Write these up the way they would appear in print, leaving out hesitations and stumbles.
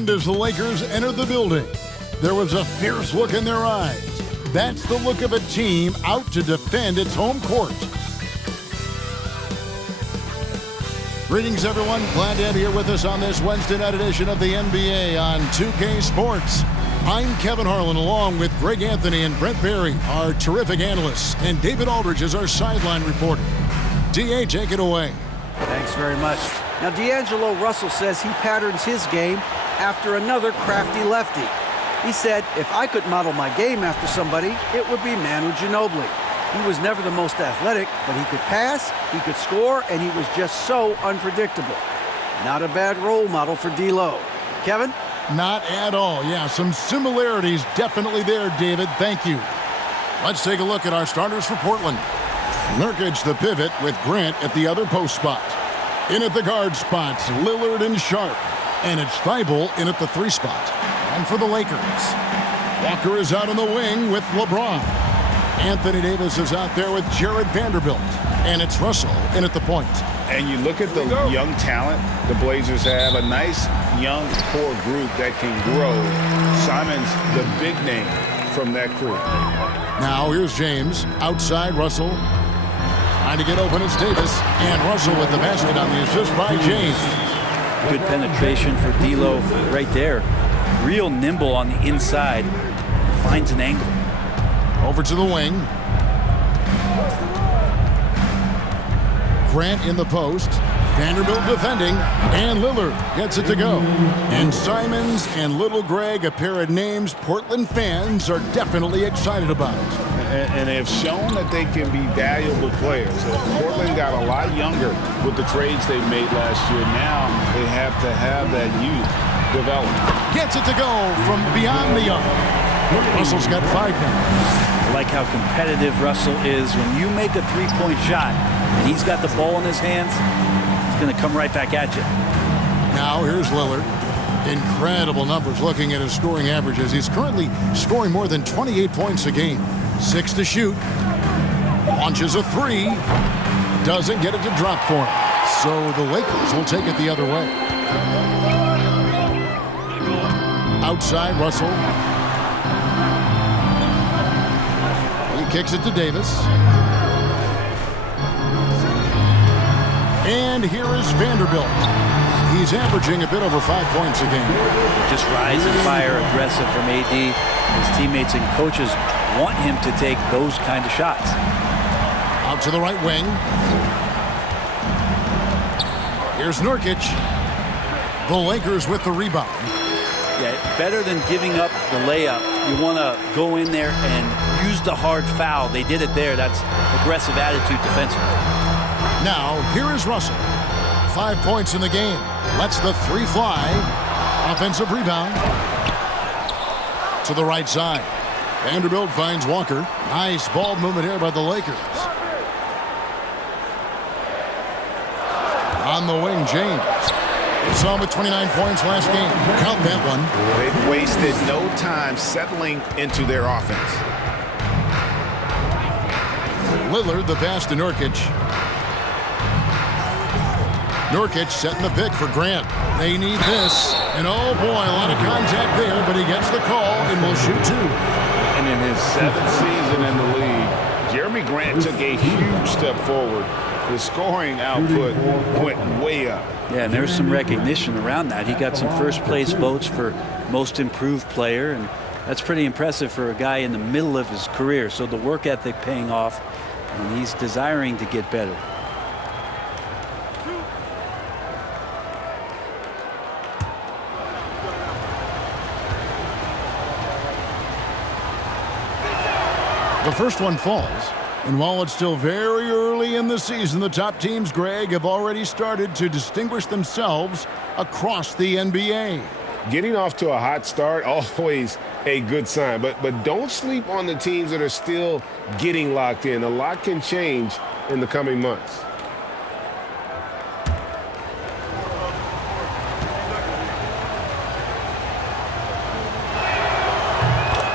And as the Lakers entered the building, there was a fierce look in their eyes. That's the look of a team out to defend its home court. Greetings, everyone. Glad to have you here with us on this Wednesday night edition of the NBA on 2K Sports. I'm Kevin Harlan, along with Greg Anthony and Brent Barry, our terrific analysts, and David Aldridge is our sideline reporter. D.A., take it away. Thanks very much. Now, D'Angelo Russell says he patterns his game after another crafty lefty. He said, if I could model my game after somebody, it would be Manu Ginobili. He was never the most athletic, but he could pass, he could score, and he was just so unpredictable. Not a bad role model for D'Lo. Kevin? Not at all. Yeah, some similarities definitely there, David. Thank you. Let's take a look at our starters for Portland. Nurkic, the pivot, with Grant at the other post spot. In at the guard spots, Lillard and Sharp. And it's Thibault in at the 3 spot. And for the Lakers, Walker is out on the wing with LeBron. Anthony Davis is out there with Jared Vanderbilt. And it's Russell in at the point. And you look at the young talent the Blazers have, a nice young core group that can grow. Simon's the big name from that crew. Now here's James, outside Russell. Trying to get open, it's Davis. And Russell with the basket on the assist by James. Good penetration for D'Lo right there. Real nimble on the inside. Finds an angle. Over to the wing. Grant in the post. Vanderbilt defending. And Lillard gets it to go. And Simons and Little Greg, a pair of names Portland fans are definitely excited about. And they have shown that they can be valuable players. Portland got a lot younger with the trades they made last year. Now they have to have that youth develop. Gets it to go from beyond the arc. Russell's got 5 now. I like how competitive Russell is. When you make a three-point shot and he's got the ball in his hands, it's going to come right back at you. Now here's Lillard. Incredible numbers looking at his scoring averages. He's currently scoring more than 28 points a game. 6 to shoot. Launches a 3. Doesn't get it to drop for him. So the Lakers will take it the other way. Outside Russell. He kicks it to Davis. And here is Vanderbilt. He's averaging a bit over 5 points a game. Just rise and fire aggressive from AD. His teammates and coaches want him to take those kind of shots. Out to the right wing. Here's Nurkic. The Lakers with the rebound. Yeah, better than giving up the layup. You want to go in there and use the hard foul. They did it there. That's aggressive attitude defensively. Now, here is Russell. 5 points in the game. Lets the 3 fly. Offensive rebound. To the right side. Vanderbilt finds Walker. Nice ball movement here by the Lakers. On the wing, James. We saw him with 29 points last game. Count that one. They've wasted no time settling into their offense. Lillard, the pass to Nurkic. Nurkic setting the pick for Grant. They need this. And oh boy, a lot of contact there, but he gets the call and will shoot 2. And in his 7th season in the league, Jeremy Grant took a huge step forward. His scoring output went way up. Yeah, and there's some recognition around that. He got some first-place votes for most improved player, and that's pretty impressive for a guy in the middle of his career. So the work ethic paying off, and he's desiring to get better. The first one falls. And while it's still very early in the season, the top teams, Greg, have already started to distinguish themselves across the NBA. Getting off to a hot start, always a good sign. But don't sleep on the teams that are still getting locked in. A lot can change in the coming months.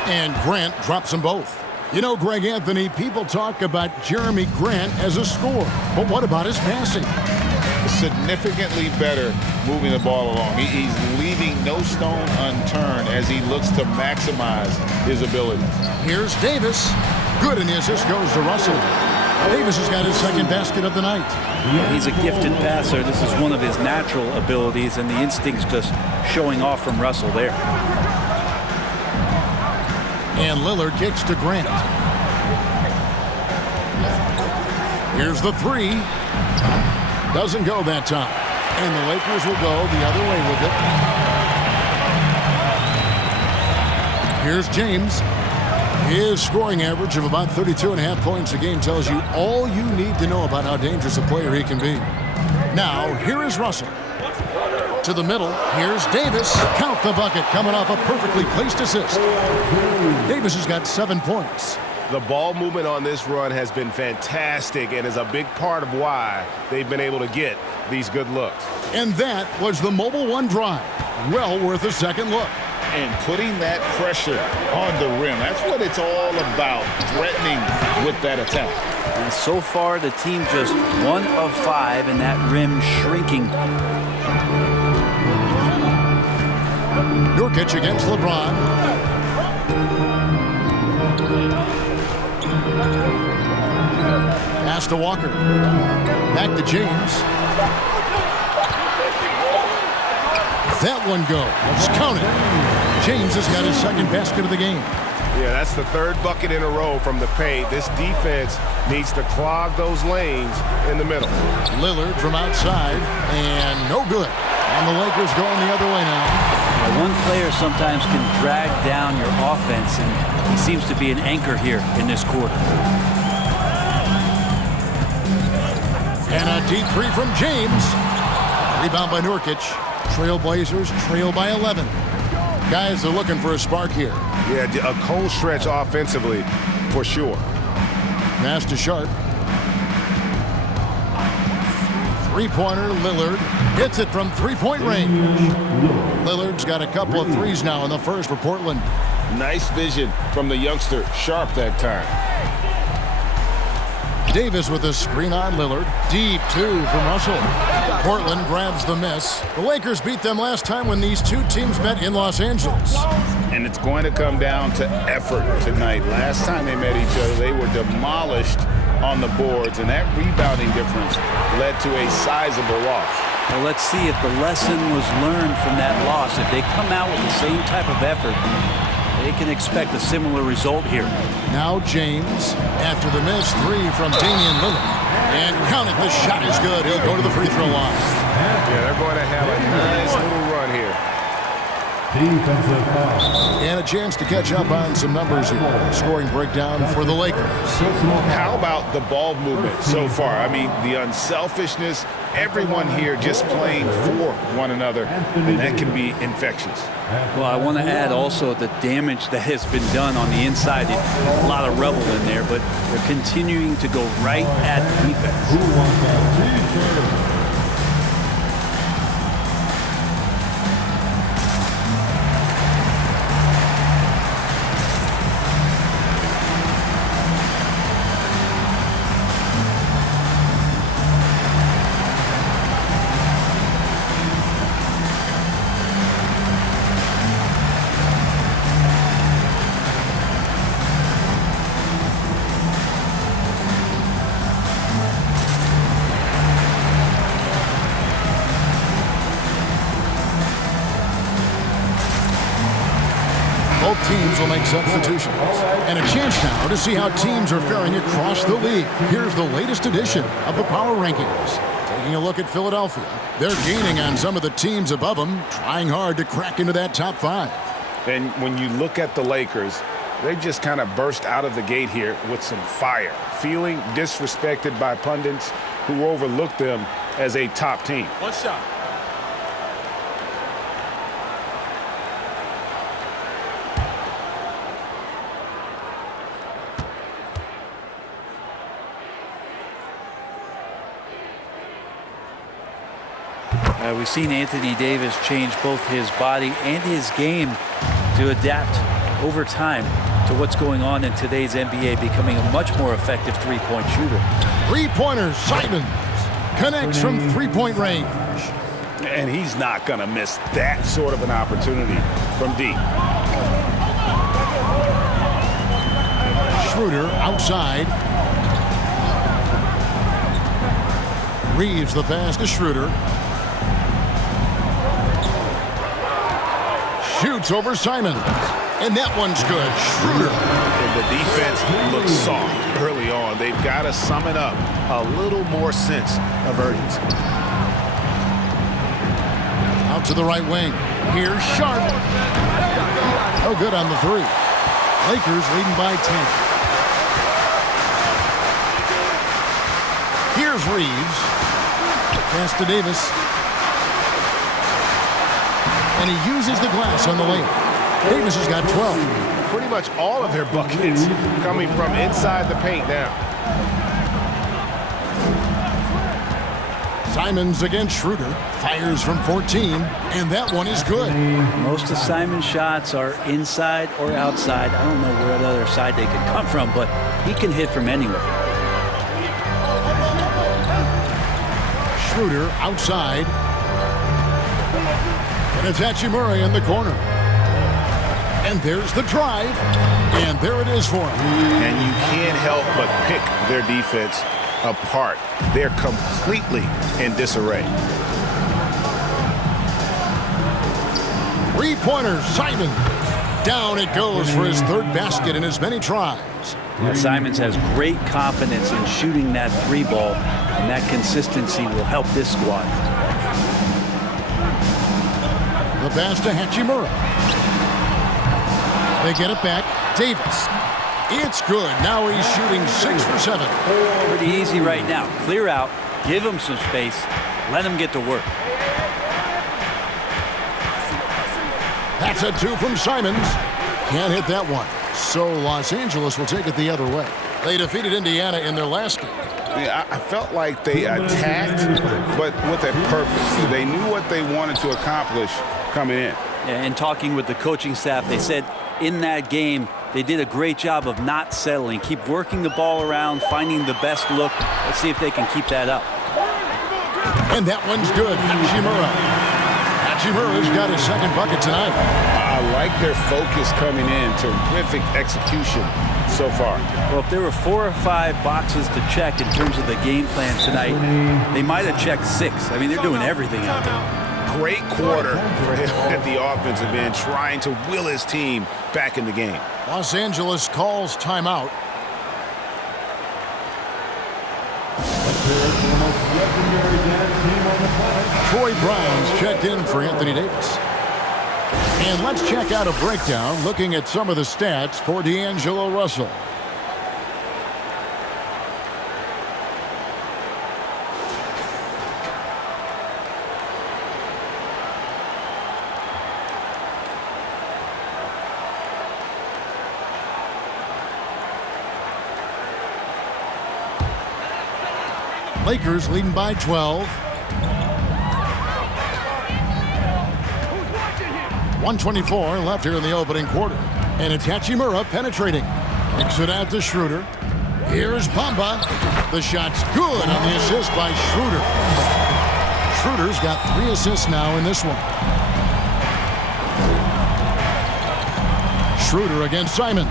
And Grant drops them both. You know, Greg Anthony, people talk about Jeremy Grant as a scorer, but what about his passing? Significantly better moving the ball along. He's leaving no stone unturned as he looks to maximize his abilities. Here's Davis. Good, and the assist goes to Russell. Davis has got his second basket of the night. He's a gifted passer. This is one of his natural abilities, and the instinct's just showing off from Russell there. And Lillard kicks to Grant. Here's the three. Doesn't go that time. And the Lakers will go the other way with it. Here's James. His scoring average of about 32.5 points a game tells you all you need to know about how dangerous a player he can be. Now, here is Russell. To the middle, here's Davis. Count the bucket, coming off a perfectly placed assist. Davis has got 7 points. The ball movement on this run has been fantastic and is a big part of why they've been able to get these good looks. And that was the Mobile One drive. Well worth a second look. And putting that pressure on the rim. That's what it's all about, threatening with that attack. And so far, the team just 1 of 5, and that rim shrinking. Nurkic against LeBron. Pass to Walker. Back to James. That one goes. Count it. James has got his second basket of the game. Yeah, that's the third bucket in a row from the paint. This defense needs to clog those lanes in the middle. Lillard from outside, and no good. And the Lakers going the other way now. One player sometimes can drag down your offense, and he seems to be an anchor here in this quarter. And a deep three from James. Rebound by Nurkic. Trailblazers trail by 11. Guys are looking for a spark here. Yeah, a cold stretch offensively for sure. Pass to Sharp. Three-pointer, Lillard hits it from three-point range. Lillard's got a couple of threes now in the first for Portland. Nice vision from the youngster, Sharp, that time. Davis with a screen on Lillard. Deep two from Russell. Portland grabs the miss. The Lakers beat them last time when these two teams met in Los Angeles. And it's going to come down to effort tonight. Last time they met each other, they were demolished on the boards, and that rebounding difference led to a sizable loss. Well, let's see if the lesson was learned from that loss. If they come out with the same type of effort, they can expect a similar result here. Now James, after the miss, three from Damian Lillard. And count it, the shot is good. He'll go to the free throw line. Yeah, they're going to have a nice little run here. Defensive foul. And a chance to catch up on some numbers here. Scoring breakdown for the Lakers. How about the ball movement so far? I mean, the unselfishness, everyone here just playing for one another, and that can be infectious. Well, I want to add also the damage that has been done on the inside. A lot of rubble in there, but they're continuing to go right at defense. Who wants that T-shirt? Both teams will make substitutions. And a chance now to see how teams are faring across the league. Here's the latest edition of the Power Rankings. Taking a look at Philadelphia. They're gaining on some of the teams above them, trying hard to crack into that top 5. And when you look at the Lakers, they just kind of burst out of the gate here with some fire, feeling disrespected by pundits who overlooked them as a top team. One shot. We've seen Anthony Davis change both his body and his game to adapt over time to what's going on in today's NBA, becoming a much more effective three-point shooter. Three-pointer, Simons connects from three-point range. And he's not going to miss that sort of an opportunity from deep. Schroeder outside. Reeves the pass to Schroeder. Shoots over Simon. And that one's good. Schroeder. And the defense looks soft early on. They've got to summon up a little more sense of urgency. Out to the right wing. Here's Sharp. Oh, good on the three. Lakers leading by 10. Here's Reeves. Pass to Davis. And he uses the glass on the lane. Davis has got 12. Pretty much all of their buckets coming from inside the paint now. Simons against Schroeder. Fires from 14, and that one is good. Most of Simon's shots are inside or outside. I don't know where the other side they could come from, but he can hit from anywhere. Schroeder outside. And it's Hachimura in the corner. And there's the drive. And there it is for him. And you can't help but pick their defense apart. They're completely in disarray. Three-pointer, Simon. Down it goes for his third basket in as many tries. Simons has great confidence in shooting that three ball, and that consistency will help this squad. The pass to Hachimura. They get it back. Davis. It's good. Now he's shooting 6 for 7. Pretty easy right now. Clear out, give him some space, let him get to work. That's a 2 from Simons. Can't hit that one. So Los Angeles will take it the other way. They defeated Indiana in their last game. Yeah, I felt like they attacked, but with a purpose. They knew what they wanted to accomplish coming in. And talking with the coaching staff, they said in that game, they did a great job of not settling. Keep working the ball around, finding the best look. Let's see if they can keep that up. And that one's good. Hachimura. Hachimura's got his second bucket tonight. I like their focus coming in. Terrific execution so far. Well, if there were 4 or 5 boxes to check in terms of the game plan tonight, they might have checked 6. I mean, they're doing everything out there. Great quarter for him at the offensive end, trying to will his team back in the game. Los Angeles calls timeout. Troy Brown's checked in for Anthony Davis. And let's check out a breakdown looking at some of the stats for D'Angelo Russell. Lakers leading by 12. 1:24 left here in the opening quarter. And it's Hachimura penetrating. Kicks it out to Schroeder. Here's Bamba. The shot's good on the assist by Schroeder. Schroeder's got 3 assists now in this one. Schroeder against Simon.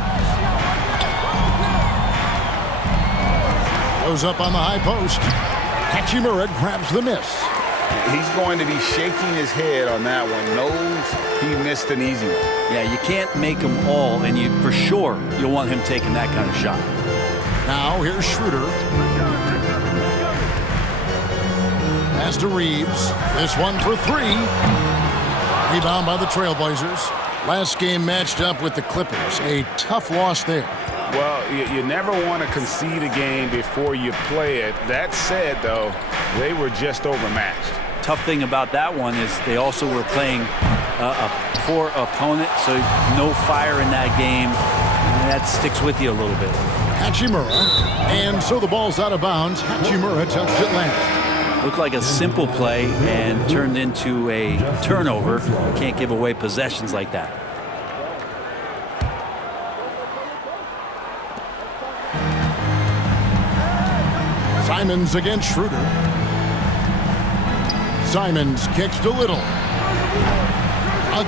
Goes up on the high post. Hachimura grabs the miss. He's going to be shaking his head on that one. Knows he missed an easy one. Yeah, you can't make them all, and you for sure you'll want him taking that kind of shot. Now here's Schroeder. Pass to Reeves. This one for 3. Rebound by the Trailblazers. Last game matched up with the Clippers. A tough loss there. Well, you never want to concede a game before you play it. That said, though, they were just overmatched. Tough thing about that one is they also were playing a poor opponent, so no fire in that game. And that sticks with you a little bit. Hachimura. And so the ball's out of bounds. Hachimura touched it last. Looked like a simple play and turned into a turnover. Can't give away possessions like that. Simons against Schroeder. Simons kicks to Little.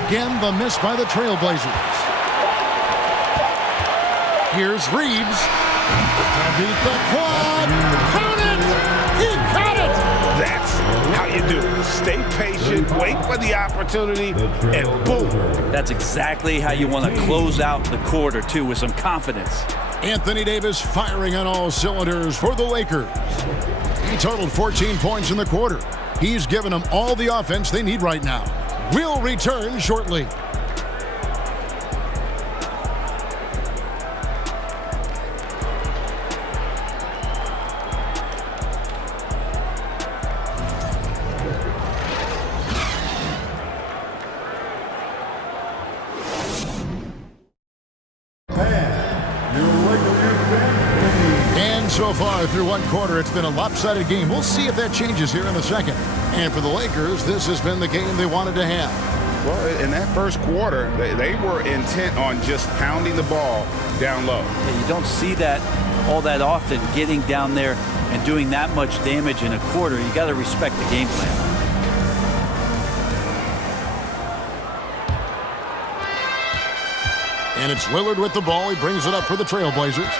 Again, the miss by the Trailblazers. Here's Reeves. Beat the quad. Count it! He caught it! That's how you do it. Stay patient, wait for the opportunity, and boom. That's exactly how you want to close out the quarter, too, with some confidence. Anthony Davis firing on all cylinders for the Lakers. He totaled 14 points in the quarter. He's given them all the offense they need right now. We'll return shortly. So far through one quarter, it's been a lopsided game. We'll see if that changes here in the second. And for the Lakers, this has been the game they wanted to have. Well, in that first quarter, they were intent on just pounding the ball down low. Yeah, you don't see that all that often, getting down there and doing that much damage in a quarter. You got to respect the game plan. And it's Lillard with the ball. He brings it up for the Trailblazers.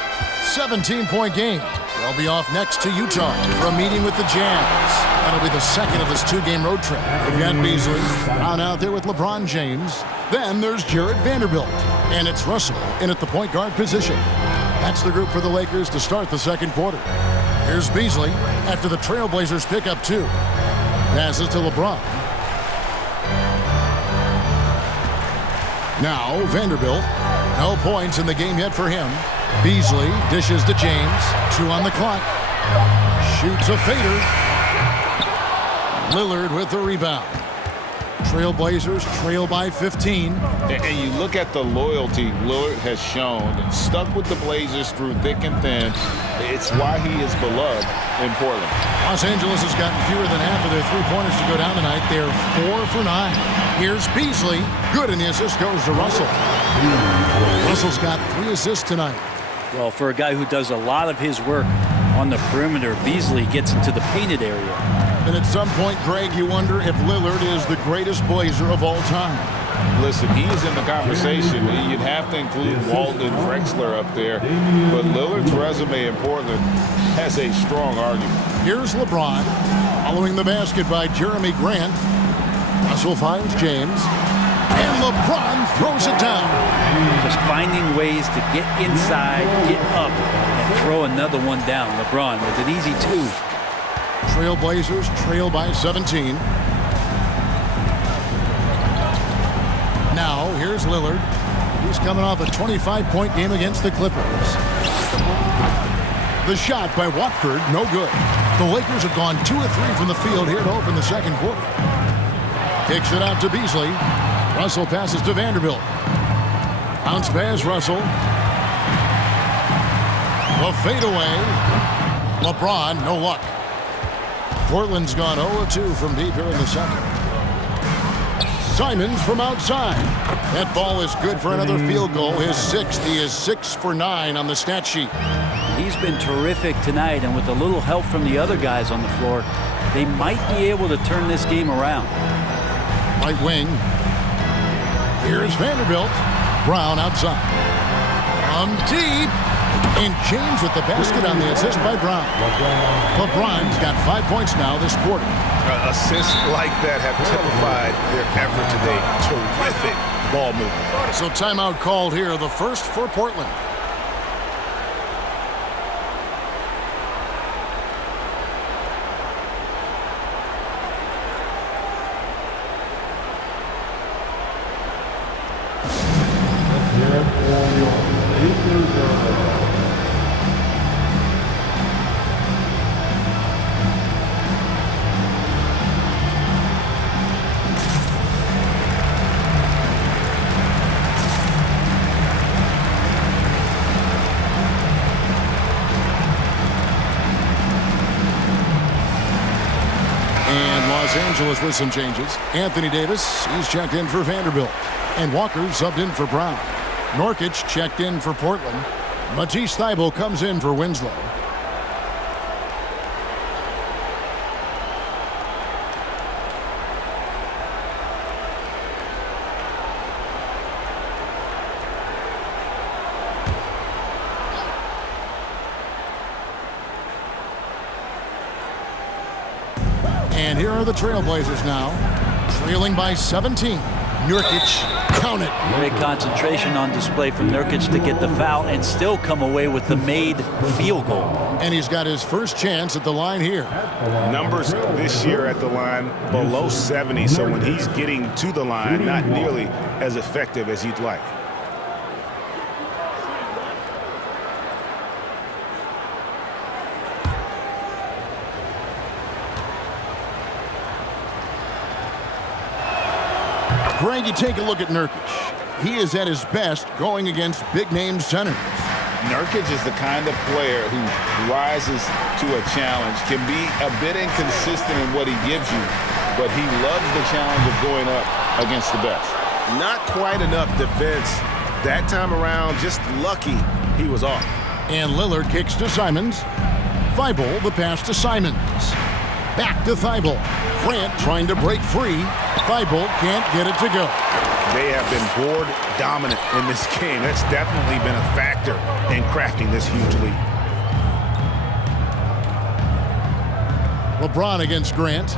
17-point game. They'll be off next to Utah for a meeting with the Jazz. That'll be the second of this two-game road trip. We've got Beasley, Brown out there with LeBron James. Then there's Jared Vanderbilt. And it's Russell in at the point guard position. That's the group for the Lakers to start the second quarter. Here's Beasley after the Trailblazers pick up two. Passes to LeBron. Now Vanderbilt. No points in the game yet for him. Beasley dishes to James. 2 on the clock. Shoots a fader. Lillard with the rebound. Trailblazers trail by 15. And you look at the loyalty Lillard has shown, stuck with the Blazers through thick and thin. It's why he is beloved in Portland. Los Angeles has gotten fewer than half of their three-pointers to go down tonight. They're 4 for 9. Here's Beasley. Good, and the assist goes to Russell. Russell's got 3 assists tonight. Well, for a guy who does a lot of his work on the perimeter, Beasley gets into the painted area. And at some point, Greg, you wonder if Lillard is the greatest Blazer of all time. Listen, he's in the conversation. You'd have to include Walton and Drexler up there. But Lillard's resume in Portland has a strong argument. Here's LeBron following the basket by Jeremy Grant. Russell finds James. And LeBron throws it down. Just finding ways to get inside, get up, and throw another one down. LeBron with an easy 2. Trailblazers trail by 17. Now, here's Lillard. He's coming off a 25-point game against the Clippers. The shot by Watford, no good. The Lakers have gone 2 of 3 from the field here to open the second quarter. Kicks it out to Beasley. Russell passes to Vanderbilt. Bounce pass, Russell. The fadeaway. LeBron, no luck. Portland's gone 0-2 from deep here in the second. Simons from outside. That ball is good for another field goal. His 6th. He is 6 for 9 on the stat sheet. He's been terrific tonight, and with a little help from the other guys on the floor, they might be able to turn this game around. Right wing. Here's Vanderbilt. Brown outside. From deep. And James with the basket on the assist by Brown. LeBron's got 5 points now this quarter. Assists like that have typified their effort today. Terrific ball movement. So timeout called here, the first for Portland. Los Angeles with some changes. Anthony Davis, he's checked in for Vanderbilt. And Walker subbed in for Brown. Nurkic checked in for Portland. Matisse Thybulle comes in for Winslow. And here are the Trailblazers now, trailing by 17. Nurkic, count it. Great concentration on display from Nurkic to get the foul and still come away with the made field goal. And he's got his first chance at the line here. Numbers this year at the line below 70, so when he's getting to the line, not nearly as effective as he'd like. Greg, you take a look at Nurkic. He is at his best going against big-name centers. Nurkic is the kind of player who rises to a challenge, can be a bit inconsistent in what he gives you, but he loves the challenge of going up against the best. Not quite enough defense that time around. Just lucky he was off. And Lillard kicks to Simons. Thibault the pass to Simons. Back to Thibault. Grant trying to break free. Thibault can't get it to go. They have been board dominant in this game. That's definitely been a factor in crafting this huge lead. LeBron against Grant.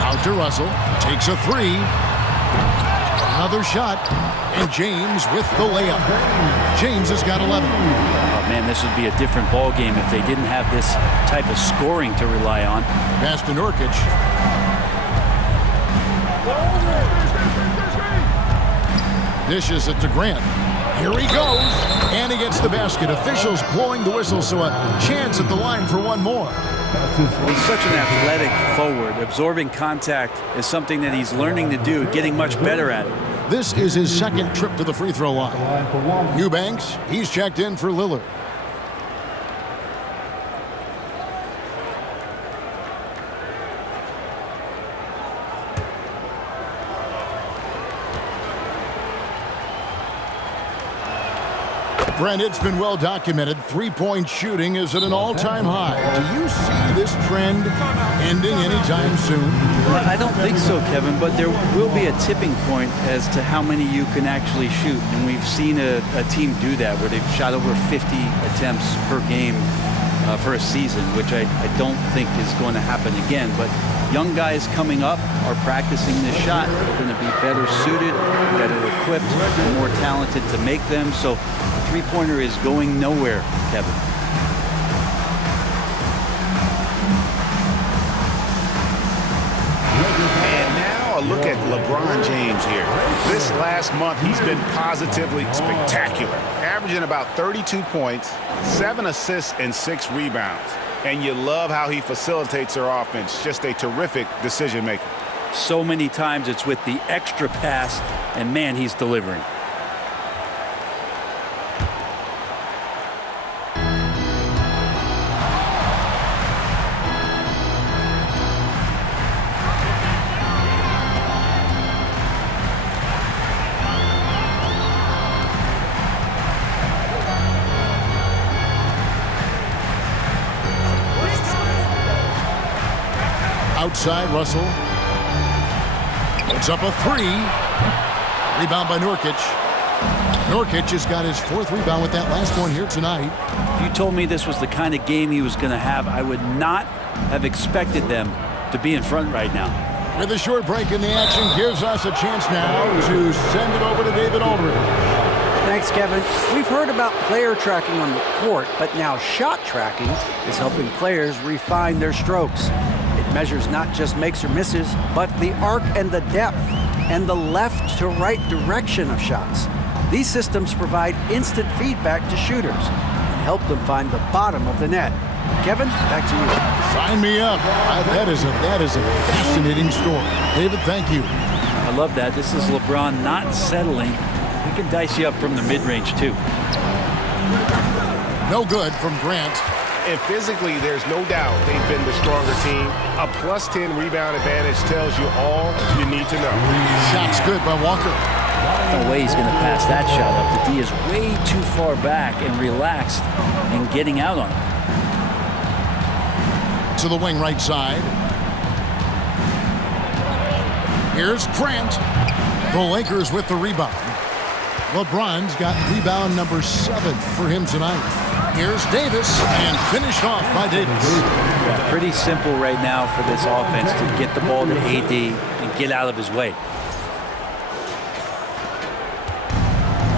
Out to Russell. Takes a three. Another shot. And James with the layup. James has got 11. Oh, man, this would be a different ball game if they didn't have this type of scoring to rely on. Pass to Nurkic. Dishes it to Grant. Here he goes. And he gets the basket. Officials blowing the whistle, so a chance at the line for one more. He's such an athletic forward. Absorbing contact is something that he's learning to do, getting much better at it. This is his second trip to the free throw line. Eubanks, he's checked in for Lillard. Brent, it's been well documented. Three-point shooting is at an all-time high. Do you see this trend ending anytime soon? Well, I don't think so, Kevin, but there will be a tipping point as to how many you can actually shoot. And we've seen a team do that where they've shot over 50 attempts per game for a season, which I don't think is going to happen again. But young guys coming up are practicing this shot. They're going to be better suited, better equipped, more talented to make them. So the three-pointer is going nowhere, Kevin. And now a look at LeBron James here. This last month, he's been positively spectacular, averaging about 32 points, 7 assists, and 6 rebounds. And you love how he facilitates their offense. Just a terrific decision maker. So many times it's with the extra pass, and man, he's delivering. Outside, Russell. Puts up a three. Rebound by Nurkic. Nurkic has got his 4th rebound with that last one here tonight. If you told me this was the kind of game he was going to have, I would not have expected them to be in front right now. With a short break in the action, gives us a chance now to send it over to David Aldridge. Thanks, Kevin. We've heard about player tracking on the court, but now shot tracking is helping players refine their strokes. It measures not just makes or misses, but the arc and the depth and the left to right direction of shots. These systems provide instant feedback to shooters and help them find the bottom of the net. Kevin, back to you. Sign me up. That is a fascinating story. David, thank you. I love that. This is LeBron not settling. He can dice you up from the mid-range, too. No good from Grant. And physically, there's no doubt they've been the stronger team. A +10 rebound advantage tells you all you need to know. Shot's good by Walker. No way he's going to pass that shot up. The D is way too far back and relaxed and getting out on it. To the wing right side. Here's Grant. The Lakers with the rebound. LeBron's got rebound number 7 for him tonight. Here's Davis, and finished off by Davis. Yeah, pretty simple right now for this offense to get the ball to AD and get out of his way.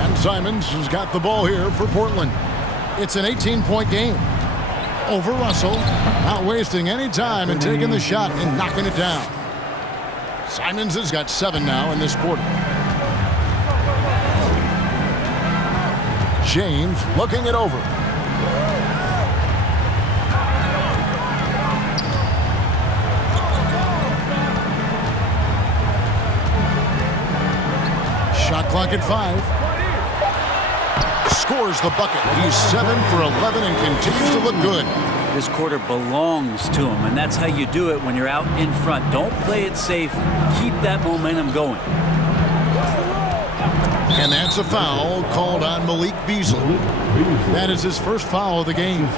And Simons has got the ball here for Portland. It's an 18-point game. Over Russell, not wasting any time and taking the shot and knocking it down. Simons has got 7 now in this quarter. James looking it over. Shot clock at 5. Scores the bucket. He's 7 for 11 and continues to look good. This quarter belongs to him, and that's how you do it when you're out in front. Don't play it safe. Keep that momentum going. And that's a foul called on Malik Beasley. That is his first foul of the game.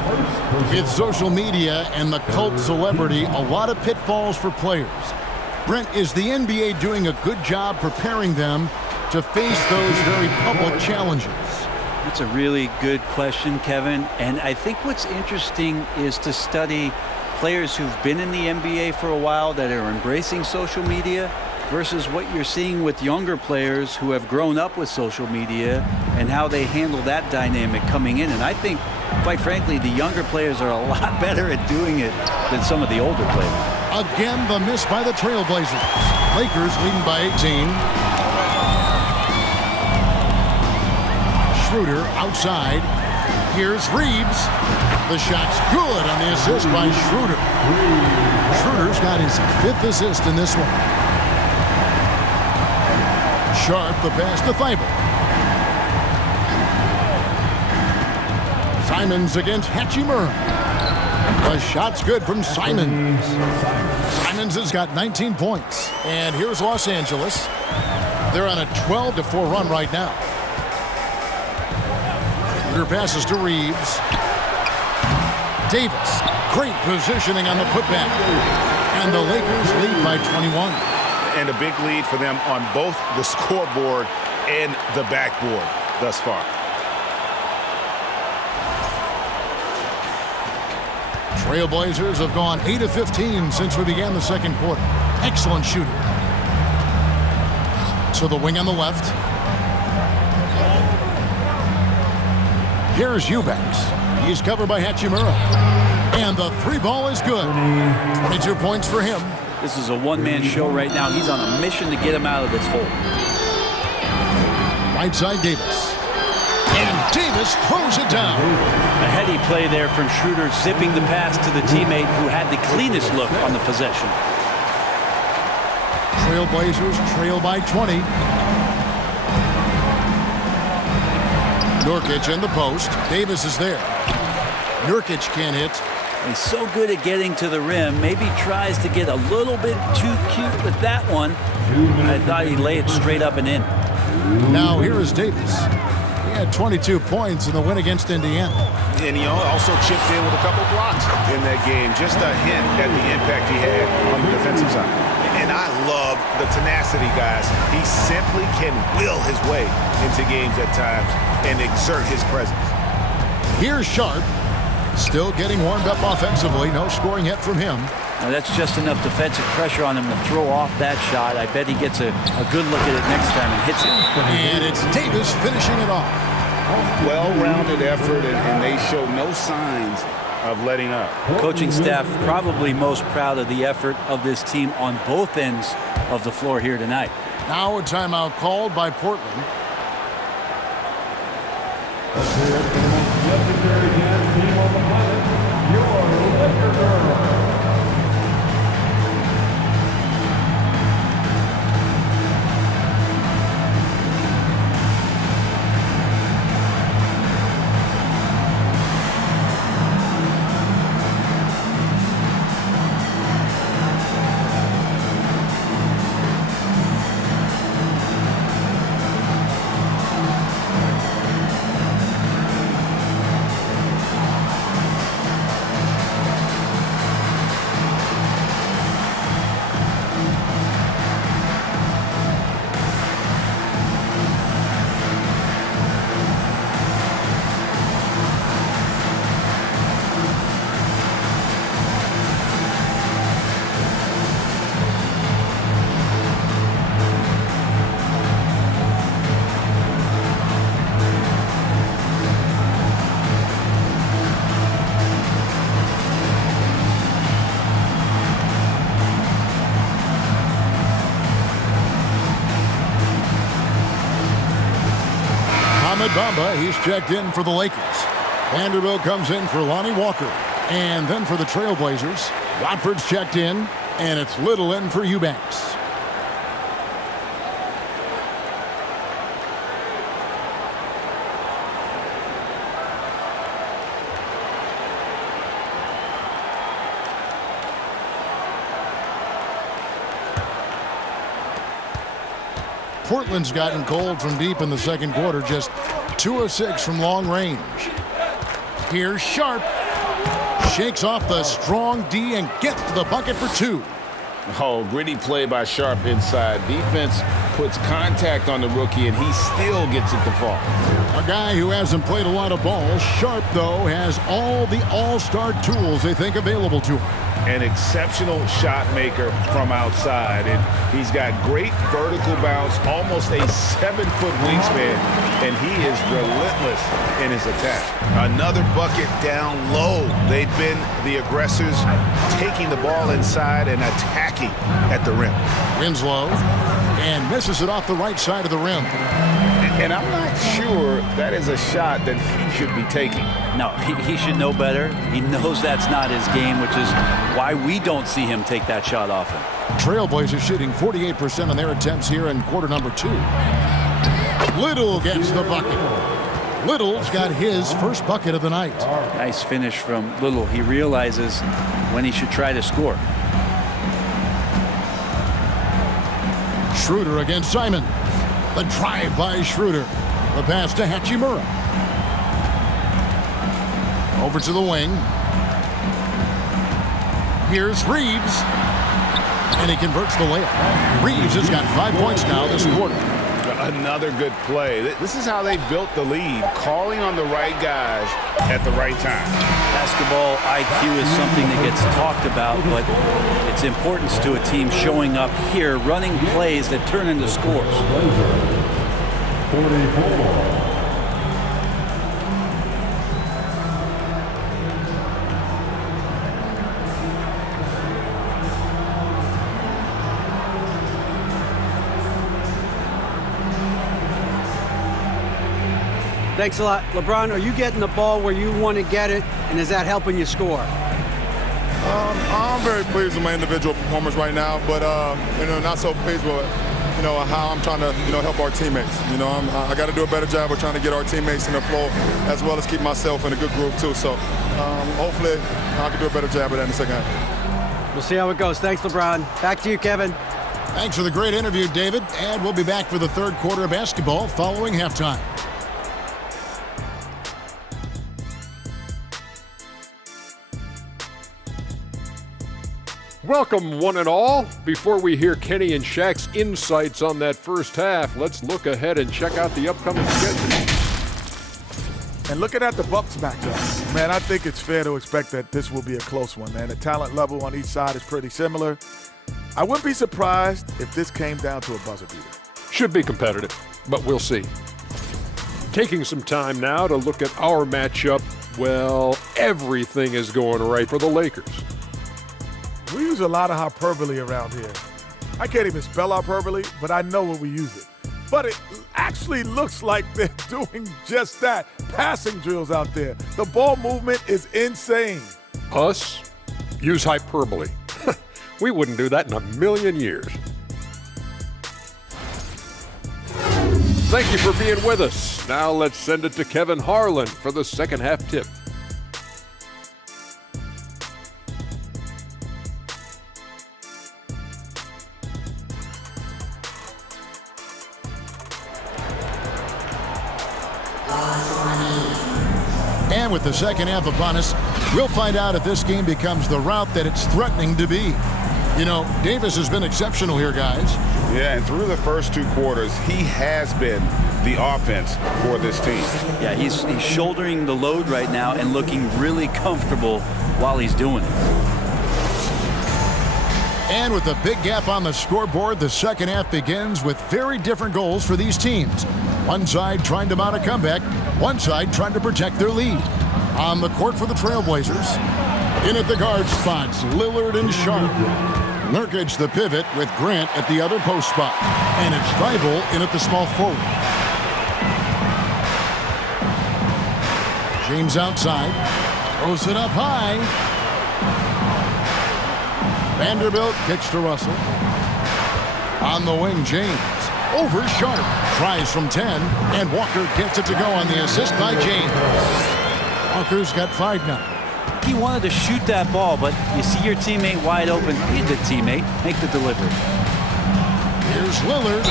With social media and the cult celebrity, a lot of pitfalls for players. Brent, is the NBA doing a good job preparing them to face those very public challenges? That's a really good question, Kevin. And I think what's interesting is to study players who've been in the NBA for a while that are embracing social media versus what you're seeing with younger players who have grown up with social media and how they handle that dynamic coming in. And I think, quite frankly, the younger players are a lot better at doing it than some of the older players. Again, the miss by the Trailblazers. Lakers leading by 18. Schroeder outside. Here's Reeves. The shot's good on the assist by Schroeder. Schroeder's got his 5th assist in this one. Sharp the pass to Thibault. Simons against Hachimura. The shot's good from Simons. Simons has got 19 points. And here's Los Angeles. They're on a 12-4 run right now. Passes to Reeves. Davis. Great positioning on the putback. And the Lakers lead by 21. And a big lead for them on both the scoreboard and the backboard thus far. Trailblazers have gone 8 of 15 since we began the second quarter. Excellent shooting. To the wing on the left. Here's Eubanks. He's covered by Hachimura. And the 3 ball is good. 22 points for him. This is a one-man show right now. He's on a mission to get him out of this hole. Right side Davis. And Davis throws it down. A heady play there from Schroeder, zipping the pass to the teammate who had the cleanest look on the possession. Trailblazers trail by 20. Nurkic in the post. Davis is there. Nurkic can't hit. He's so good at getting to the rim. Maybe tries to get a little bit too cute with that one. I thought he'd lay it straight up and in. Now here is Davis. He had 22 points in the win against Indiana. And he also chipped in with a couple blocks in that game. Just a hint at the impact he had on the defensive side. And I love the tenacity, guys. He simply can will his way into games at times and exert his presence. Here's Sharp. Still getting warmed up offensively. No scoring yet from him. Now that's just enough defensive pressure on him to throw off that shot. I bet he gets a good look at it next time and hits it. And it's Davis finishing it off. Well-rounded effort, and they show no signs of letting up. Coaching staff probably most proud of the effort of this team on both ends of the floor here tonight. Now a timeout called by Portland. Legendary dance team on the planet, your Lakers. Mohamed Bamba, he's checked in for the Lakers. Vanderbilt comes in for Lonnie Walker. And then for the Trailblazers, Watford's checked in, and it's Little in for Eubanks. Portland's gotten cold from deep in the second quarter, just 2 of 6 from long range. Here's Sharp. Shakes off the strong D and gets to the bucket for 2. Oh, gritty play by Sharp inside. Defense puts contact on the rookie, and he still gets it to fall. A guy who hasn't played a lot of ball. Sharp, though, has all the all-star tools they think available to him. An exceptional shot maker from outside, and he's got great vertical bounce, almost a 7-foot wingspan, and he is relentless in his attack. Another bucket down low. They've been the aggressors, taking the ball inside and attacking at the rim. Winslow, and misses it off the right side of the rim. And I'm not sure that is a shot that he should be taking. No, he should know better. He knows that's not his game, which is why we don't see him take that shot often. Trailblazers shooting 48% on their attempts here in quarter number 2. Little gets the bucket. Little's got his first bucket of the night. Nice finish from Little. He realizes when he should try to score. Schroeder against Simon. The drive by Schroeder. The pass to Hachimura. Over to the wing. Here's Reeves. And he converts the layup. Reeves has got 5 points now this quarter. Another good play. This is how they built the lead, calling on the right guys at the right time. Basketball IQ is something that gets talked about, but its importance to a team showing up here, running plays that turn into scores. 44. Thanks a lot. LeBron, are you getting the ball where you want to get it, and is that helping you score? I'm very pleased with my individual performance right now, but not so pleased with how I'm trying to help our teammates. I got to do a better job of trying to get our teammates in the flow, as well as keep myself in a good groove too. So hopefully I can do a better job of that in the second half. We'll see how it goes. Thanks, LeBron. Back to you, Kevin. Thanks for the great interview, David. And we'll be back for the third quarter of basketball following halftime. Welcome, one and all. Before we hear Kenny and Shaq's insights on that first half, let's look ahead and check out the upcoming schedule. And looking at the Bucks matchup, man, I think it's fair to expect that this will be a close one, man. The talent level on each side is pretty similar. I wouldn't be surprised if this came down to a buzzer beater. Should be competitive, but we'll see. Taking some time now to look at our matchup, well, everything is going right for the Lakers. We use a lot of hyperbole around here. I can't even spell hyperbole, but I know when we use it. But it actually looks like they're doing just that. Passing drills out there. The ball movement is insane. Us? Use hyperbole. We wouldn't do that in a million years. Thank you for being with us. Now let's send it to Kevin Harlan for the second half tip. And with the second half upon us, we'll find out if this game becomes the route that it's threatening to be. Davis has been exceptional here, guys. Yeah, and through the first 2 quarters, he has been the offense for this team. Yeah, he's shouldering the load right now and looking really comfortable while he's doing it. And with a big gap on the scoreboard, the second half begins with very different goals for these teams. One side trying to mount a comeback, one side trying to protect their lead. On the court for the Trailblazers, in at the guard spots, Lillard and Sharp. Nurkic the pivot with Grant at the other post spot. And it's Thibault in at the small forward. James outside. Throws it up high. Vanderbilt kicks to Russell. On the wing, James. Over Sharp. Tries from 10. And Walker gets it to go on the assist by James. Walker's got 5 now. He wanted to shoot that ball, but you see your teammate wide open. Be a good teammate. Make the delivery. Here's Lillard.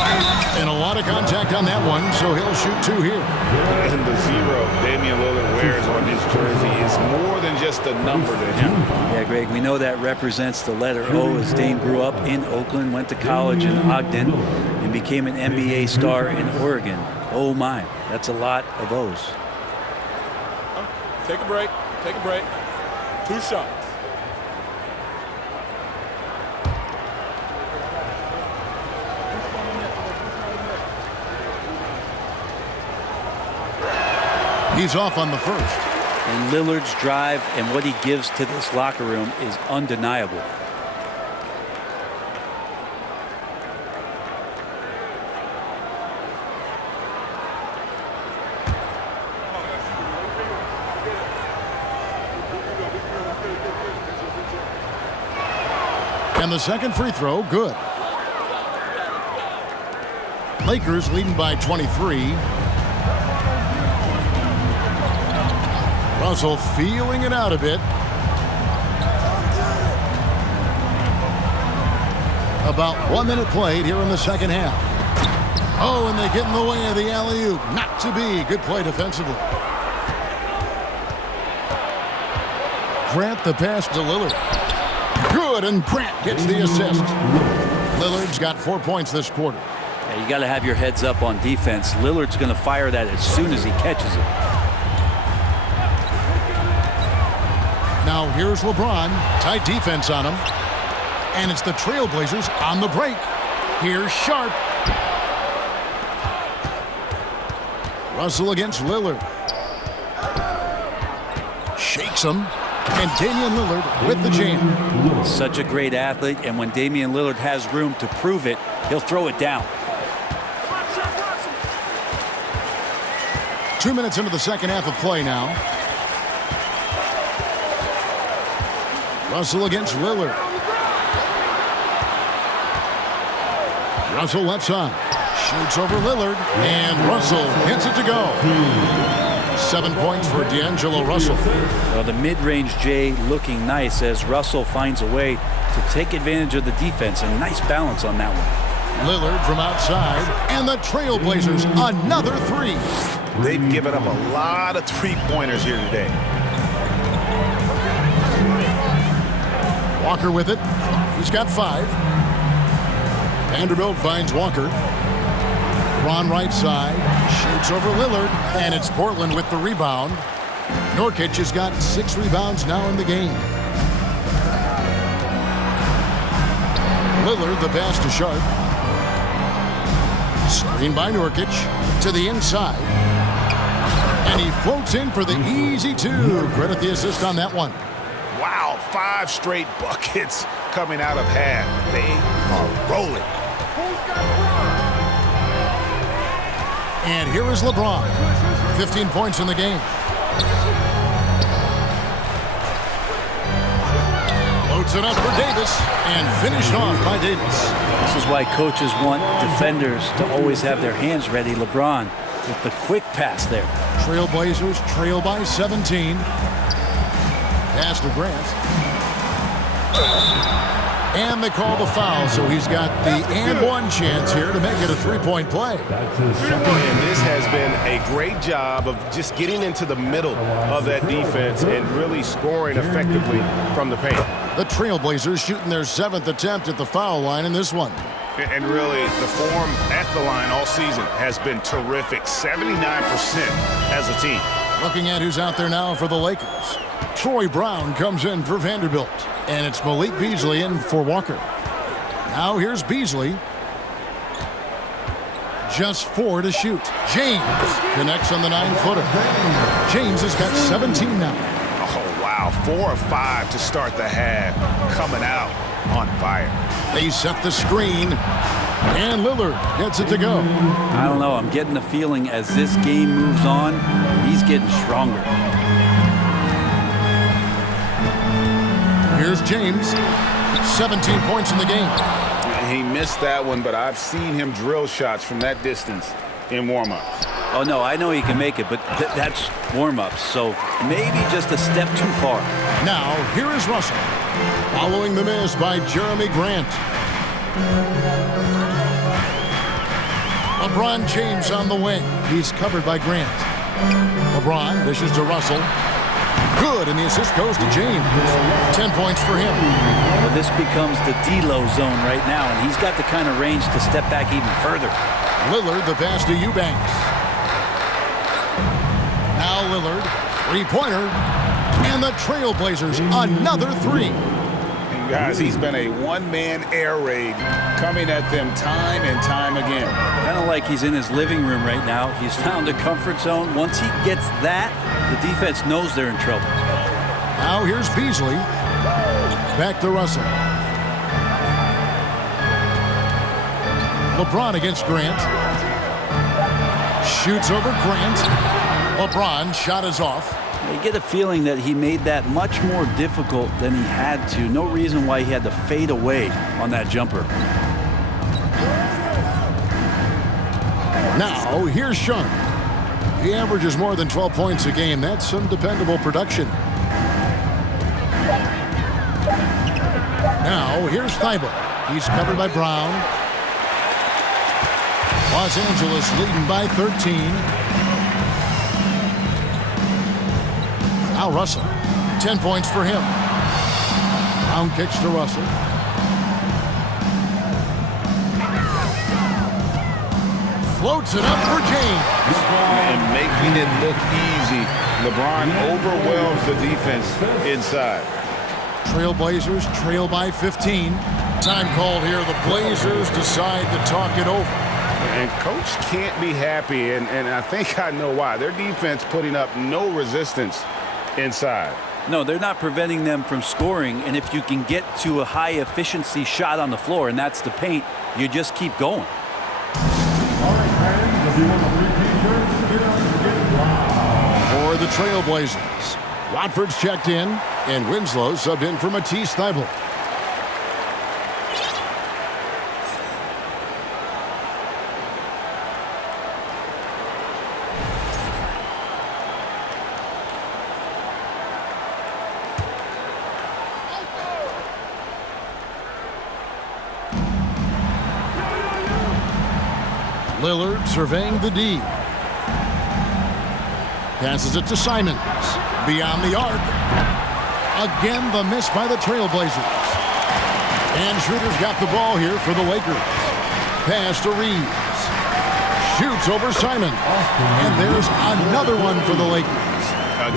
And a lot of contact on that one, so he'll shoot 2 here. And the 0 Damian Lillard wears on his jersey is more than just a number to him. Yeah, Greg, we know that represents the letter O, as Dame grew up in Oakland, went to college in Ogden, and became an NBA star in Oregon. Oh my, that's a lot of O's. Take a break. Take a break. 2 shots. He's off on the first. And Lillard's drive and what he gives to this locker room is undeniable. And the second free throw, good. Lakers leading by 23. Russell feeling it out a bit. About 1 minute played here in the second half. Oh, and they get in the way of the alley-oop. Not to be. Good play defensively. Grant the pass to Lillard. Good, and Grant gets the assist. Lillard's got 4 points this quarter. Yeah, you got to have your heads up on defense. Lillard's going to fire that as soon as he catches it. Now here's LeBron. Tight defense on him. And it's the Trailblazers on the break. Here's Sharp. Russell against Lillard. Shakes him. And Damian Lillard with the jam. Such a great athlete, and when Damian Lillard has room to prove it, he'll throw it down. 2 minutes into the second half of play now. Russell against Lillard. Russell left side. Shoots over Lillard. And Russell gets it to go. 7 points for D'Angelo Russell. Well, the mid-range J looking nice as Russell finds a way to take advantage of the defense. A nice balance on that one. Lillard from outside. And the Trailblazers, another 3. They've given up a lot of 3-pointers here today. Walker with it. He's got 5. Vanderbilt finds Walker. Ron right side. Shoots over Lillard. And it's Portland with the rebound. Nurkic has got 6 rebounds now in the game. Lillard, the pass to Sharp. Screen by Nurkic to the inside. And he floats in for the easy 2. Credit the assist on that one. Wow, 5 straight buckets coming out of half. They are rolling. And here is LeBron. 15 points in the game. Loads it up for Davis and finished off by Davis. This is why coaches want defenders to always have their hands ready. LeBron with the quick pass there. Trailblazers trail by 17. Pass to Grant. And they call the foul, so he's got the and 1 chance here to make it a 3-point play. And this has been a great job of just getting into the middle of that defense and really scoring effectively from the paint. The Trailblazers shooting their 7th attempt at the foul line in this one. And really, the form at the line all season has been terrific. 79% as a team. Looking at who's out there now for the Lakers. Troy Brown comes in for Vanderbilt. And it's Malik Beasley in for Walker. Now here's Beasley. Just 4 to shoot. James connects on the 9-footer. James has got 17 now. Oh, wow. 4 of 5 to start the half. Coming out on fire. They set the screen. And Lillard gets it to go. I don't know. I'm getting the feeling as this game moves on, he's getting stronger. Here's James. 17 points in the game. He missed that one, but I've seen him drill shots from that distance in warm-ups. Oh, no, I know he can make it, but that's warm-ups, so maybe just a step too far. Now, here is Russell. Following the miss by Jeremy Grant. LeBron James on the wing. He's covered by Grant. LeBron dishes to Russell. Good, and the assist goes to James. 10 points for him. Well, this becomes the D-low zone right now, and he's got the kind of range to step back even further. Lillard, the pass to Eubanks. Now Lillard, three-pointer, and the Trailblazers, another three. And guys, he's been a one-man air raid coming at them time and time again. Kind of like he's in his living room right now. He's found a comfort zone. Once he gets that, the defense knows they're in trouble. Now here's Beasley. Back to Russell. LeBron against Grant. Shoots over Grant. LeBron shot is off. You get a feeling that he made that much more difficult than he had to. No reason why he had to fade away on that jumper. Now, here's Sean. He averages more than 12 points a game. That's some dependable production. Now, here's Thibault. He's covered by Brown. Los Angeles leading by 13. Now Russell. 10 points for him. Brown kicks to Russell. Floats it up for James. And making it look easy. LeBron overwhelms the defense inside. Trailblazers trail by 15. Time called here. The Blazers decide to talk it over. And Coach can't be happy, and I think I know why. Their defense putting up no resistance inside. No, they're not preventing them from scoring, and if you can get to a high-efficiency shot on the floor, and that's the paint, you just keep going. For the Trailblazers, Watford's checked in, and Winslow subbed in for Matisse Thybulle. Lillard surveying the D. Passes it to Simons. Beyond the arc. Again, the miss by the Trailblazers. And Schroeder's got the ball here for the Lakers. Pass to Reeves. Shoots over Simon. And there's another one for the Lakers.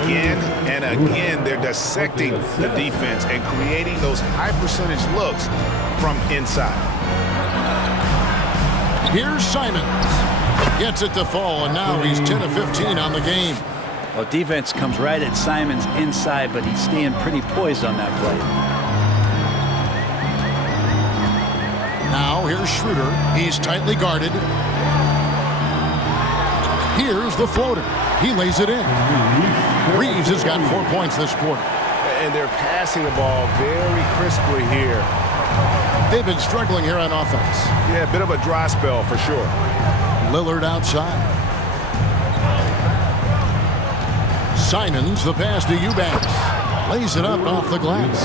Again and again, they're dissecting the defense and creating those high-percentage looks from inside. Here's Simons. Gets it to fall, and now he's 10 of 15 on the game. Well, defense comes right at Simons inside, but he's staying pretty poised on that play. Now here's Schroeder. He's tightly guarded. Here's the floater. He lays it in. Reeves has got 4 points this quarter. And they're passing the ball very crisply here. They've been struggling here on offense. Yeah, a bit of a dry spell for sure. Lillard outside. Simons, the pass to Eubanks. Lays it up off the glass.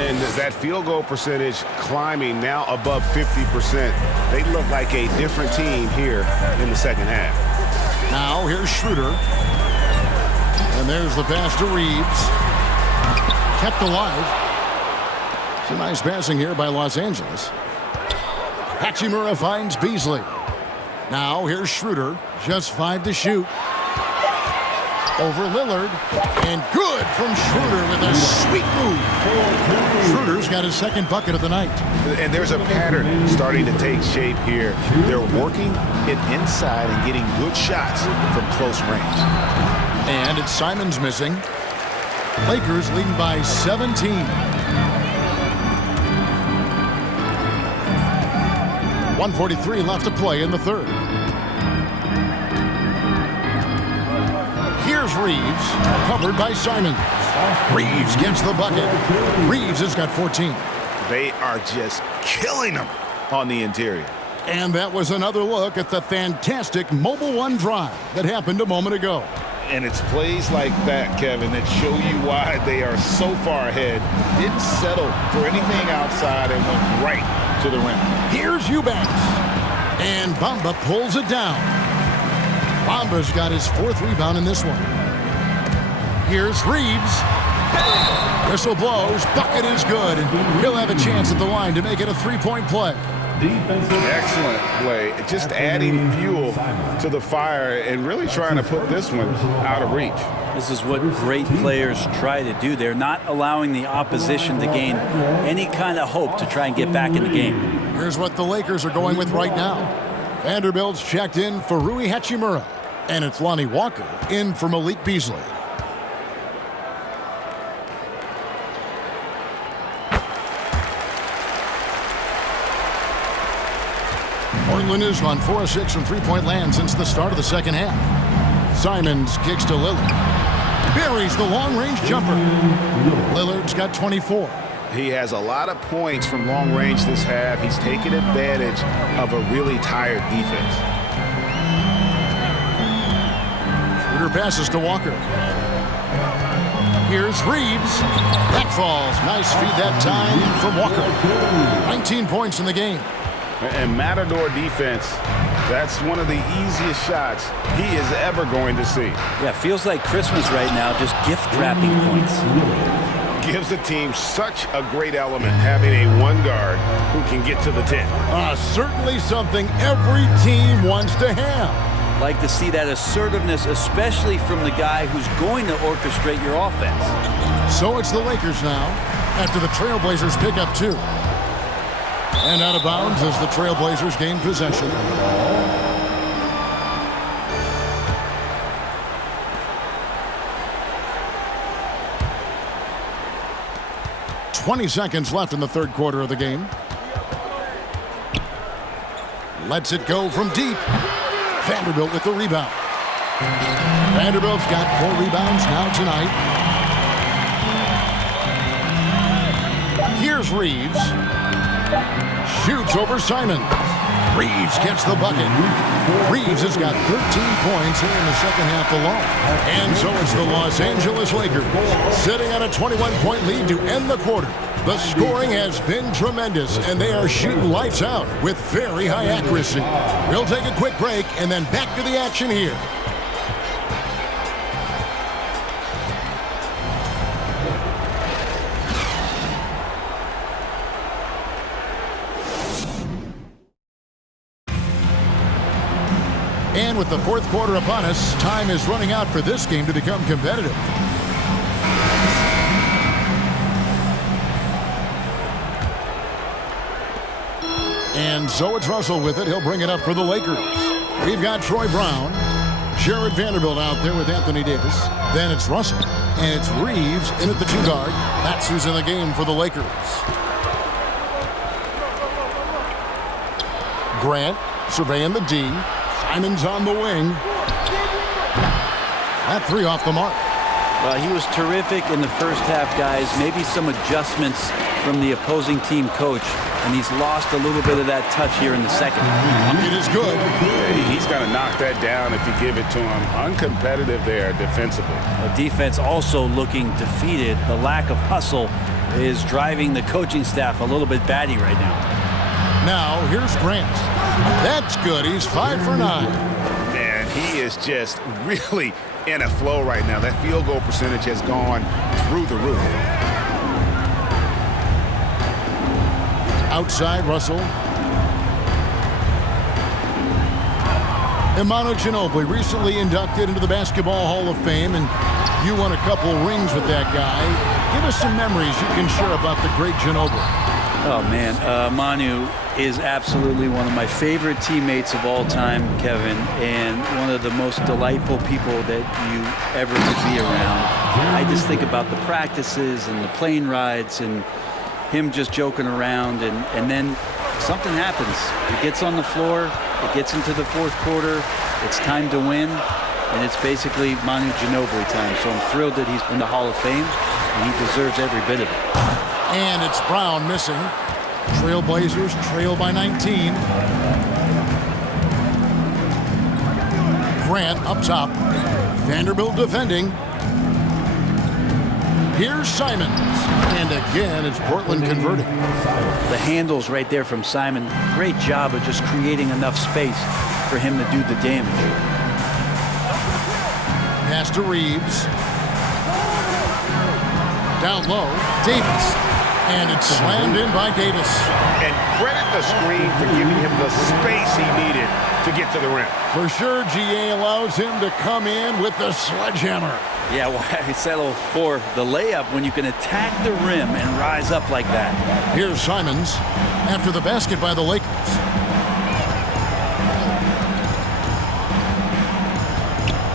And that field goal percentage climbing now above 50%. They look like a different team here in the second half. Now here's Schroeder. And there's the pass to Reeves. Kept alive. Some nice passing here by Los Angeles. Hachimura finds Beasley. Now here's Schroeder. Just 5 to shoot. Over Lillard. And good from Schroeder with a sweet move. Schroeder's got his second bucket of the night. And there's a pattern starting to take shape here. They're working it inside and getting good shots from close range. And it's Simons missing. Lakers leading by 17. 1:43 left to play in the third. Here's Here's Reeves, covered by Simons. Reeves gets the bucket. Reeves has got 14. They are just killing them on the interior. And that was another look at the fantastic Mobile One drive that happened a moment ago. And it's plays like that, Kevin, that show you why they are so far ahead. Didn't settle for anything outside and went right to the rim. Here's Eubanks. And Bamba pulls it down. Bamba's got his 4th rebound in this one. Here's Reeves. Whistle blows. Bucket is good. And he'll have a chance at the line to make it a 3-point play. Excellent play. Just adding fuel to the fire and really trying to put this one out of reach. This is what great players try to do. They're not allowing the opposition to gain any kind of hope to try and get back in the game. Here's what the Lakers are going with right now. Vanderbilt's checked in for Rui Hachimura. And it's Lonnie Walker in for Malik Beasley. Portland has gone 4 of 6 from three-point land since the start of the second half. Simons kicks to Lillard. Buries the long-range jumper. Lillard's got 24. He has a lot of points from long range this half. He's taken advantage of a really tired defense. Shooter passes to Walker. Here's Reeves. That falls. Nice feed that time from Walker. 19 points in the game. And Matador defense, that's one of the easiest shots he is ever going to see. Yeah, feels like Christmas right now, just gift-wrapping points. Gives the team such a great element having a one guard who can get to the 10. Certainly something every team wants to have. Like to see that assertiveness, especially from the guy who's going to orchestrate your offense. So it's the Lakers now, after the Trailblazers pick up 2. And out of bounds as the Trailblazers gain possession. "20 seconds left in the third quarter of the game. Lets it go from deep. Vanderbilt with the rebound. Vanderbilt's got 4 rebounds now tonight. Here's Reeves. Shoots over Simon. Reeves gets the bucket. Reeves has got 13 points here in the second half alone. And so it's the Los Angeles Lakers sitting on a 21-point lead to end the quarter. The scoring has been tremendous, and they are shooting lights out with very high accuracy. We'll take a quick break and then back to the action here. And with the fourth quarter upon us, time is running out for this game to become competitive. And so it's Russell with it. He'll bring it up for the Lakers. We've got Troy Brown, Jared Vanderbilt out there with Anthony Davis. Then it's Russell, and it's Reeves in at the 2 guard. That's who's in the game for the Lakers. Grant surveying the D. Simons on the wing. That 3 off the mark. Well, he was terrific in the first half, guys. Maybe some adjustments from the opposing team coach, and he's lost a little bit of that touch here in the second. It is good. He's going to knock that down if you give it to him. Uncompetitive there defensively. The defense also looking defeated. The lack of hustle is driving the coaching staff a little bit batty right now. Now, here's Grant. That's good. He's 5 for 9. Man, he is just really in a flow right now. That field goal percentage has gone through the roof. Outside, Russell. Imanu Ginobili, recently inducted into the Basketball Hall of Fame, and you won a couple rings with that guy. Give us some memories you can share about the great Ginobili. Oh, man. Manu is absolutely one of my favorite teammates of all time, Kevin, and one of the most delightful people that you ever could be around. I just think about the practices and the plane rides and him just joking around, and then something happens. It gets on the floor. It gets into the fourth quarter. It's time to win. and it's basically Manu Ginobili time. So I'm thrilled that he's in the Hall of Fame, and he deserves every bit of it. And it's Brown missing. Trailblazers trail by 19. Grant up top. Vanderbilt defending. Here's Simons. And again, it's Portland converting. The handles right there from Simon. Great job of just creating enough space for him to do the damage. Pass to Reeves. Down low, Davis. And it's slammed in by Davis. And credit the screen for giving him the space he needed to get to the rim. For sure, GA allows him to come in with the sledgehammer. Yeah, why settle for the layup when you can attack the rim and rise up like that? Here's Simons after the basket by the Lakers.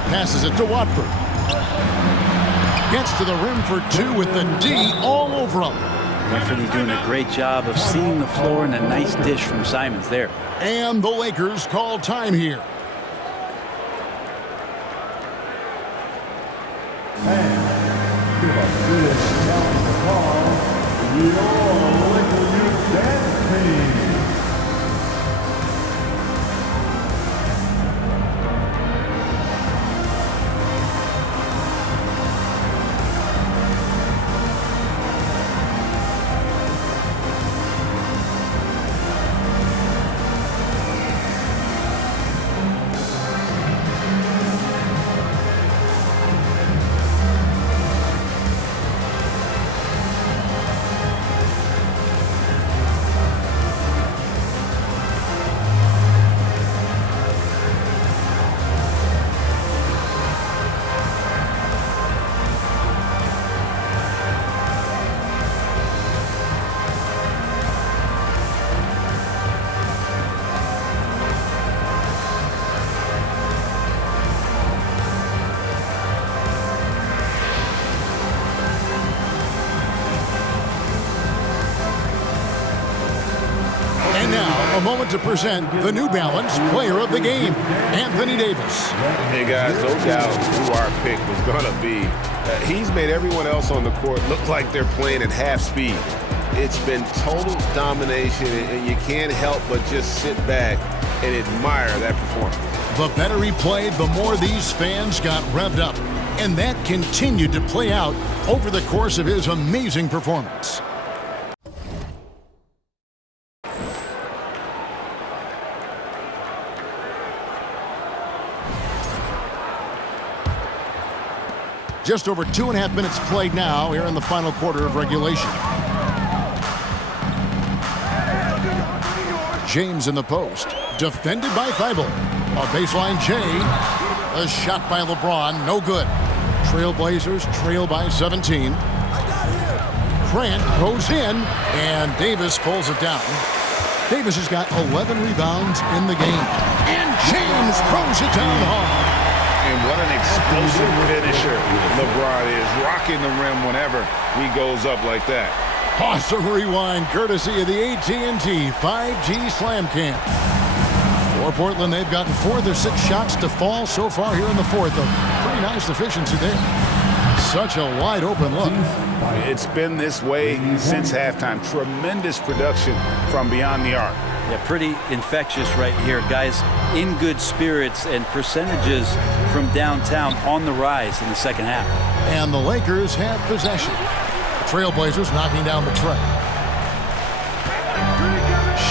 Passes it to Watford. Gets to the rim for two with the D all over him. Watford doing a great job of seeing the floor, and a nice dish from Simons there. And the Lakers call time here. And give us this counting call, your Laker Youth Dance Team. And now, a moment to present the New Balance Player of the Game, Anthony Davis. Hey guys, no doubt who our pick was going to be. He's made everyone else on the court look like they're playing at half speed. It's been total domination, and you can't help but just sit back and admire that performance. The better he played, the more these fans got revved up. And that continued to play out over the course of his amazing performance. Just over 2.5 minutes played now here in the final quarter of regulation. James in the post, defended by Thibault. A baseline J, a shot by LeBron, no good. Trailblazers trail by 17. Grant goes in, and Davis pulls it down. Davis has got 11 rebounds in the game. And James throws it down hard. And what an explosive finisher LeBron is, rocking the rim whenever he goes up like that. Awesome rewind, courtesy of the AT&T 5G Slam Cam. For Portland, they've gotten 4 of their 6 shots to fall so far here in the fourth. A pretty nice efficiency there. Such a wide open look. It's been this way since halftime. Tremendous production from beyond the arc. Yeah, pretty infectious right here. Guys in good spirits, and percentages from downtown on the rise in the second half. And the Lakers have possession. Trailblazers knocking down the tray.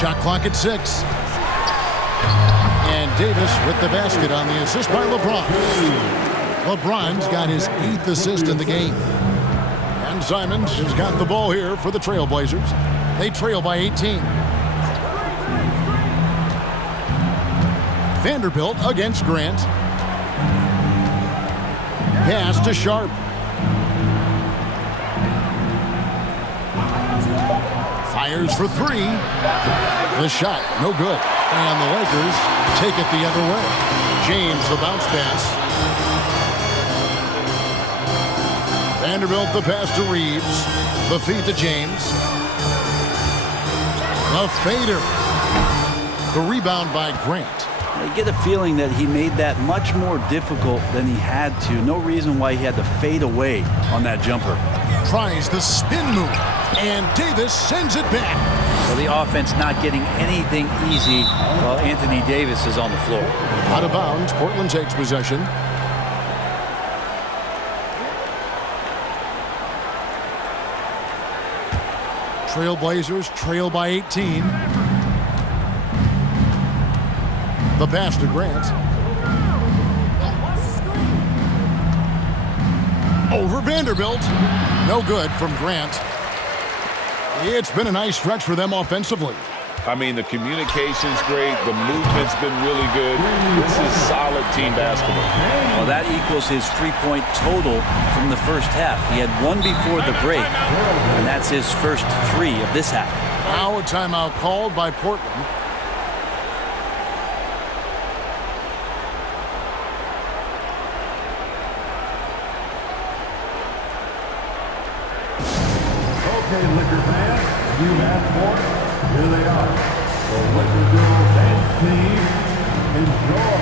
Shot clock at 6. And Davis with the basket on the assist by LeBron. LeBron's got his 8th assist in the game. And Simons has got the ball here for the Trailblazers. They trail by 18. Vanderbilt against Grant. Pass to Sharp. Fires for 3. The shot, no good. And the Lakers take it the other way. James, the bounce pass. Vanderbilt, the pass to Reeves. The feed to James. The fader. The rebound by Grant. I get a feeling that he made that much more difficult than he had to. No reason why he had to fade away on that jumper. Tries the spin move, and Davis sends it back. Well, the offense not getting anything easy while Anthony Davis is on the floor. Out of bounds, Portland takes possession. Trailblazers trail by 18. The pass to Grant. Over Vanderbilt. No good from Grant. It's been a nice stretch for them offensively. I mean, the communication's great. The movement's been really good. This is solid team basketball. Well, that equals his three-point total from the first half. He had one before the break, and that's his first three of this half. Now a timeout called by Portland. Okay, Laker fans, you asked for it. Here they are. The Laker girls and team. Enjoy.